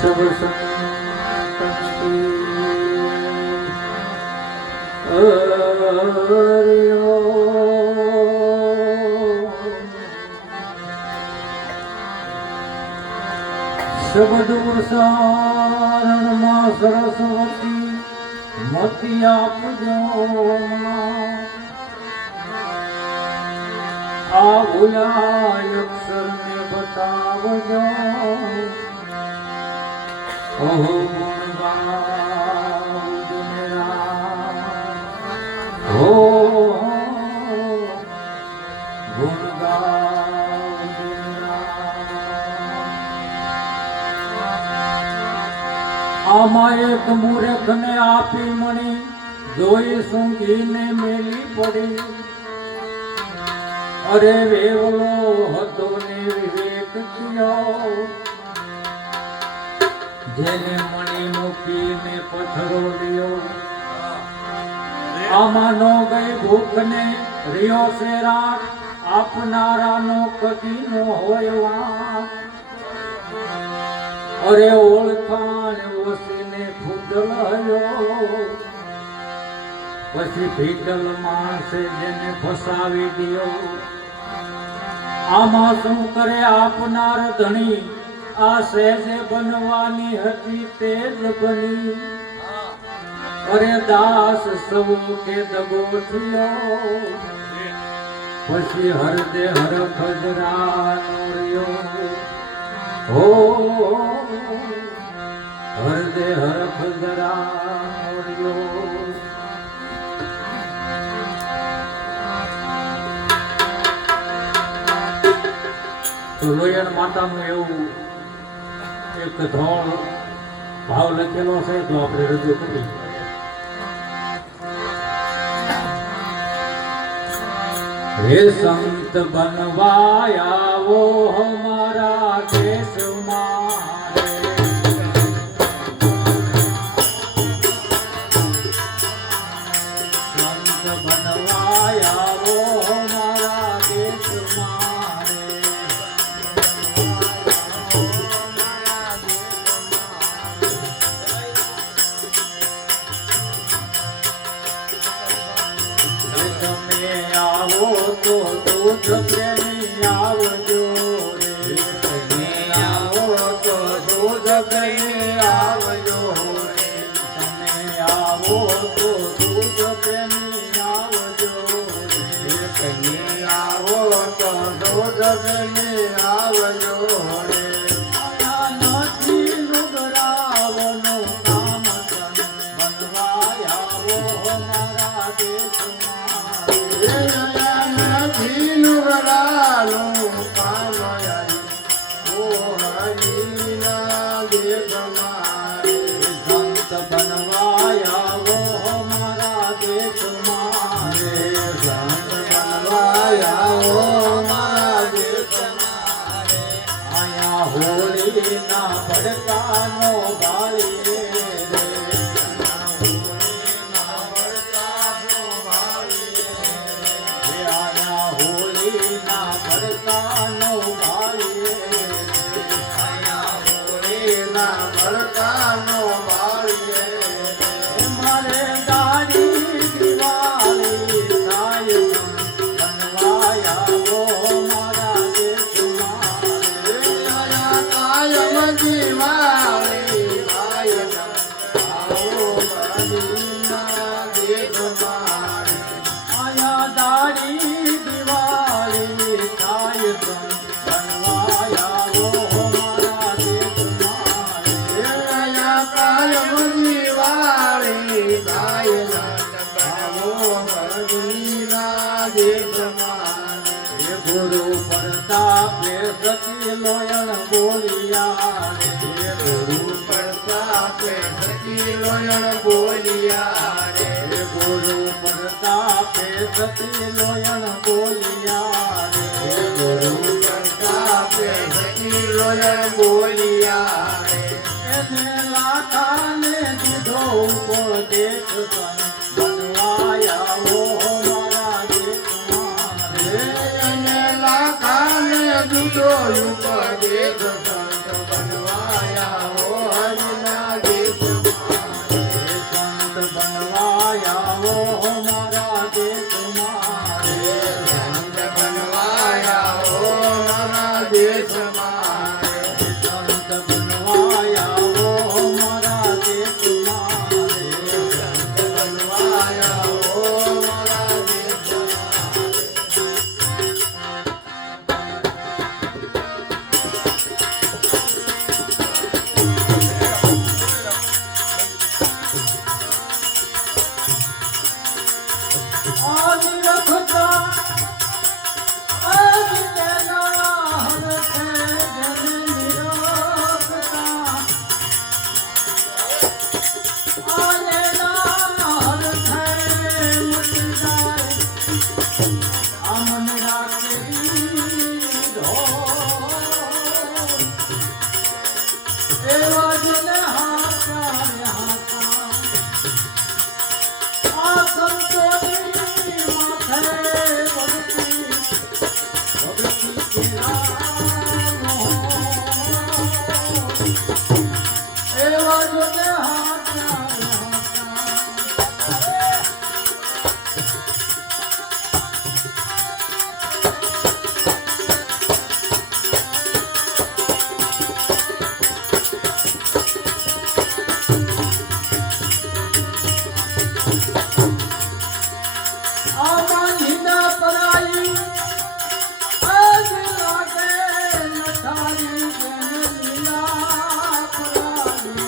सब संपत्ति हरिओ शब्द सारण मां सरस्वती मति आपजो आ भूलाय अक्षर ने बतावजो ओहो गुण गाओ दिन रात हो गुण गाओ दिन रात आमा एक मूर्ख ने आपी मणी जोई सूंघी ने मेली पड़ी अरे वेवलो હતો ને વિવેક થયો જેને મણી મૂકીને પથરો લ્યો આમાંનો ગઈ ભૂખને રિયો છે રાત આપનારાનો કદી નો હોય વાત અરે ઓળખાણ ઓસીને ફૂદલ હયો પછી ભીડલ માણસે જેને ફસાવી દિયો આમાં શું કરે આપનાર ધણી આ સહેજે બનવાની હતી તે જ બની અરે દાસ સૌ કે દગો થયો પછી હરદે હરખ જરાનો રહ્યો હો હરદે હરખ જરાનો રહ્યો તો લોયણ માતાનું એવું એક ધોળ ભાવ લખેલો છે તો આપણે રજૂ કરી હે સંત બનવાયાવો હમારા દેશમાં સંત બનવાયાવો હમારા દેશમાં તો દૂધ પ્રેમી આવજો રે તમે આવો તો દૂધ પ્રેમી આવજો રે તમે આવો તો દૂધ પ્રેમી આવજો રે તમે આવો તો દૂધ પ્રેમી આવજો રે નથી લુગડાવનું કામ બનવાય આવો મારા દેશમાં લુગડાનું કામ ઓ હરિના દેશમાં સંત બનવાયાવો મારા દેશમાં રે સંત બનવાયાવો મારા દેશમાં રે આયા હોળીના ભડકાનો બાળી ભડકાનો બાળીએ મારે દાડી દિવાળી થાય બનવાયાવો મારા દેશમાં કાયમ દિવાળી થાય આવો બનીના દેશમાં આયા દાડી દિવાળી થાય બનવાયાવો મારા દેશમાં કાયમ દિવાળી થાય આવો બનીના દેશમાં ગુરુ પ્રતાપે સતી લોયણ બોલિયા રે ગુરુ પ્રતાપે સતી લોયણ બોલિયા રે ગુરુ પ્રતાપે સતી લોયણ બોલિયા રે ગુરુ પ્રતાપે સતી લોયણ બોલિયા રે એને લાખાને દીધો ઉપદેશ બનવાયાવો મારા દેશમાં રે એને લાખાને દીધો ઉપદેશ બનવાયા હો હરિના દેશમાં સંત બનવાયા હો મારા દેશમાં સંત બનવાયા હો મારા દેશમાં સંત બનવાયા હો મારા દેશમાં સંત બનવાયા હો મારા દેશમાં આદિ રખતા આદિ તેના હરખે જન નિરખતા આને ના હરખે મટી જાય આમન રાખી ધો એવા જને હાથા હાથા આ સંતોની માથે ભક્તિ ભક્તિ કેરાનો એવા જોને હાથા હાથા આમાં લીલા પરાઈ આજ લાગે નઠારી જેને લીલા પરાઈ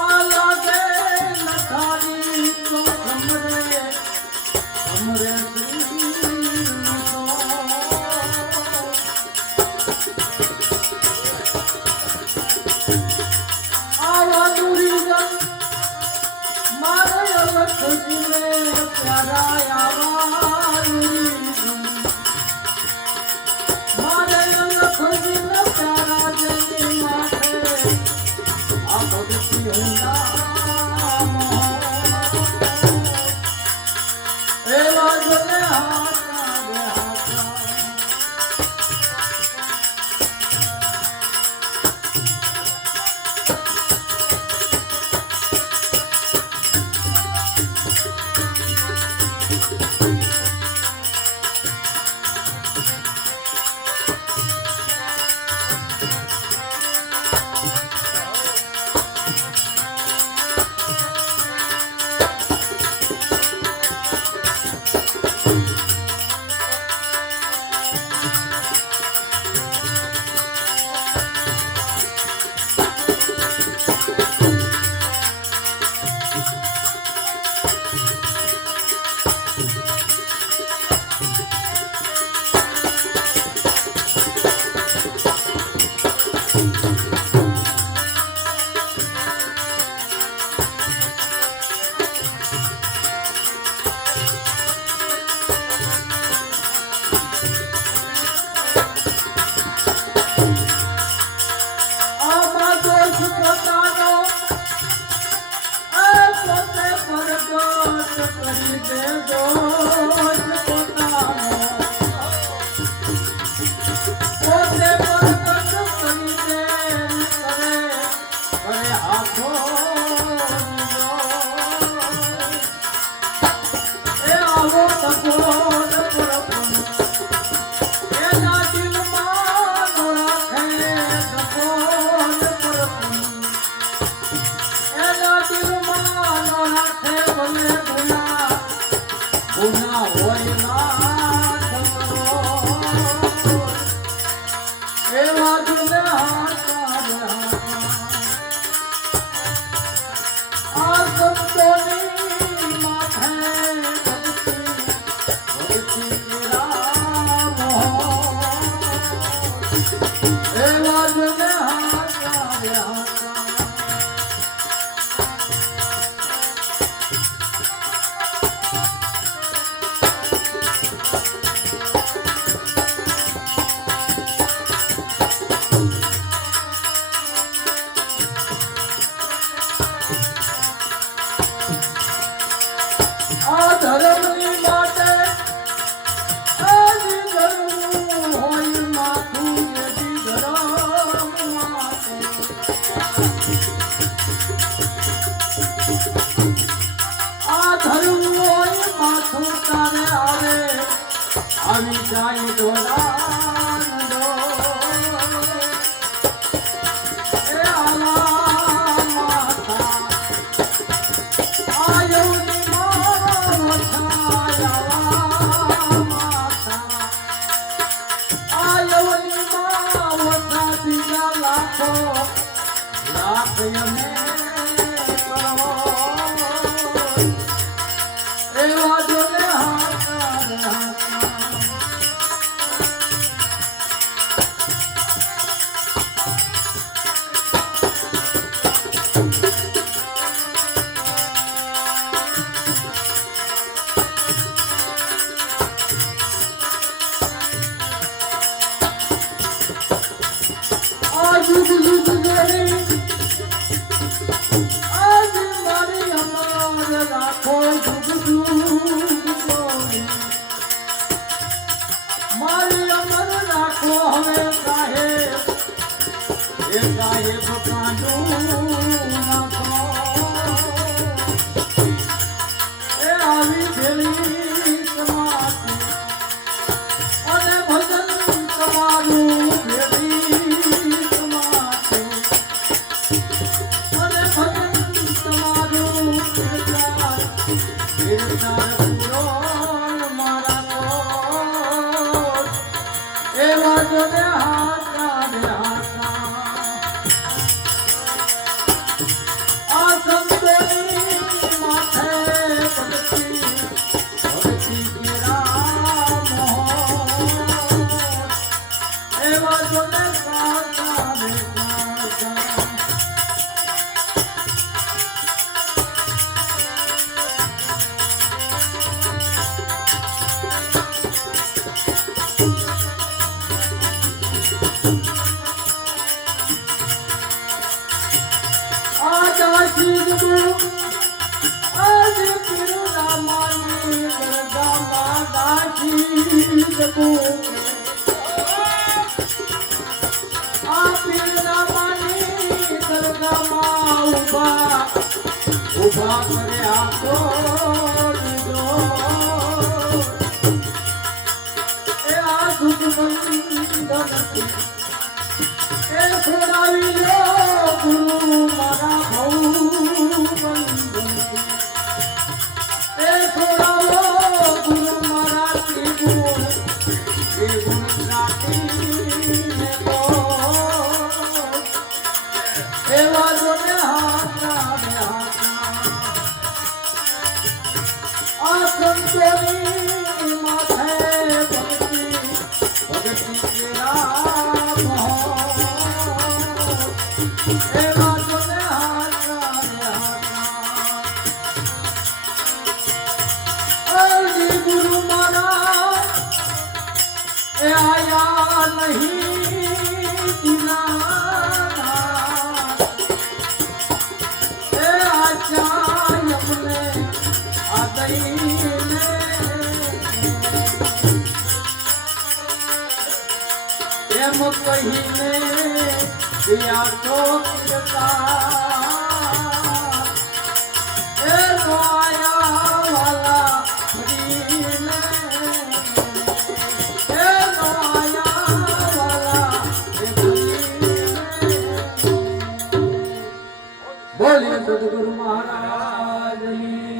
આ લાગે નઠારી તો સમરે સમરે શ્રીનો આવા દુરીજન મારે અલખ જીવે પ્યારા આવા દુરીજન મારે આવી જાય દોડાનો એ આલા માતા આયોની મારો છાયા માતા આયોની મારો છાયા લાખો લાખ યમે એવા જોને હાથ जुग जुग गरी आज मारी हमार राखो जुग जुग गरी मारी अमर राखो हमें काहे ए काहे बकांडू नाखो ए आवी भेली समाती અને ભજન તમારું ભેટી ઉભા કરે આખો એ આ દુઃખ બંધ એ છોડાવી લો ગુરુ મારા ભૌ બંધ એ છોડાવો ગુરુ મારા ત્રિગુણ રાખીને તો એવા જોને સંતોની માથે ભક્તિ ભક્તિ કેરા એવા જોને અરજી ગુરુ મારા એ આયા નહીં દિના એ આચાર્ય અમને આ દઈને એમ કહીને દિયા તો એ નોયા વાલા ફરીને એ નોયા વાલા બોલીએ સદગુરુ મહારાજની